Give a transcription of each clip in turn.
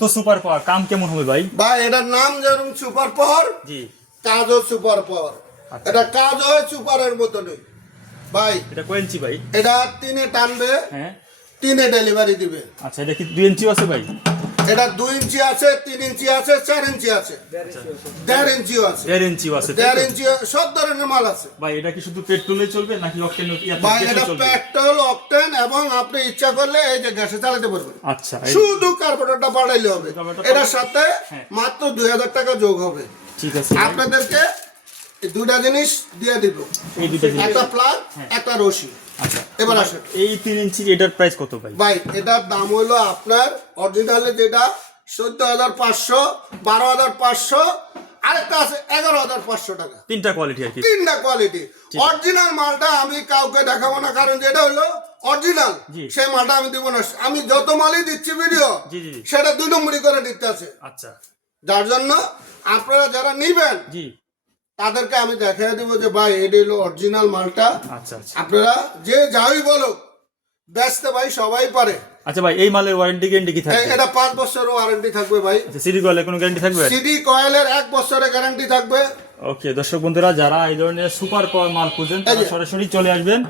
তো super power কাম কেমন হবে ভাই? ভাই এটার নাম যেরকম সুপার পাওয়ার, জি, কাজও সুপার পাওয়ার। আচ্ছা। এটা কাজও সুপারের মতনই ভাই। এটা কয় ইঞ্চি ভাই? এটা 3-এ টানবে, হ্যাঁ, 3-এ ডেলিভারি দিবে। আচ্ছা, এটা কি 2 ইঞ্চি আছে ভাই? এটা 2 ইঞ্চি আছে, 3 ইঞ্চি আছে, 4 ইঞ্চি আছে, 1.5 ইঞ্চিও আছে, 1.5 ইঞ্চি আছে, 1.5 ইঞ্চি, সব ধরনের মাল আছে ভাই। এটা কি শুধু পেট্রোলে চলবে নাকি অকটেন ভাই। এটা পেট্রোল, অকটেন এবং আপনি ইচ্ছা করলে এই যে গ্যাসে চালাতে পারবেন। আচ্ছা, শুধু কার্বোরেটরটা বাড়াইলে হবে। কার্বোরেটর এটার সাথে হ্যাঁ। মাত্র 2000 টাকা যোগ হবে। ঠিক আছে ভাই। আপনাদেরকে এই দুটা জিনিস দিয়ে দিব, এই দুটো জিনিস। একটা প্লাগ, হ্যাঁ। একটা রশি। আচ্ছা, এবার আসেন এই 3 ইঞ্চি এটার প্রাইস কত ভাই? ভাই, এটার দাম হলো আপনার অরিজিনালে যেটা 14,500, 12,500, আরেকটা আছে 11,500 টাকা। 3টা কোয়ালিটি আর কি। 3টা কোয়ালিটি। অরিজিনাল মালটা আমি কাউকে দেখাবো না, কারণ যেটা হলো অরিজিনাল জি। সেই মালটা আমি দিব না। আমি যত মালই দিচ্ছি ভিডিও, জি, জি, জি। সেটা 2 নম্বরই করে দিতে আছে। আচ্ছা, যার জন্য আপনারা যারা নিবেন জি, তাদেরকে আমি দেখাই দিব যে ভাই এটা হলো অরিজিনাল মালটা। আচ্ছা, আচ্ছা, আপনারা যে যাই বলো বেচতে ভাই সবাই পারে। আচ্ছা ভাই, এই মালের ওয়ারেন্টি গ্যারান্টি কি থাকবে? এটা 5 বছরের ওয়ারেন্টি থাকবে ভাই। আচ্ছা, সিডি কয়েলের কোনো গ্যারান্টি থাকবে? সিডি কয়েলের 1 বছরের গ্যারান্টি থাকবে। ওকে, দর্শক বন্ধুরা, যারা এই ধরনের সুপার পাওয়ার মাল খুঁজেন তারা সরাসরি চলে আসবেন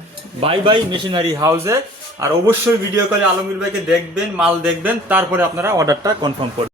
বাই বাই মেশিনারি হাউসে। আর অবশ্যই ভিডিও কলে আলমগীর ভাইকে দেখবেন, মাল দেখবেন, তারপরে আপনারা অর্ডারটা কনফার্ম করবেন।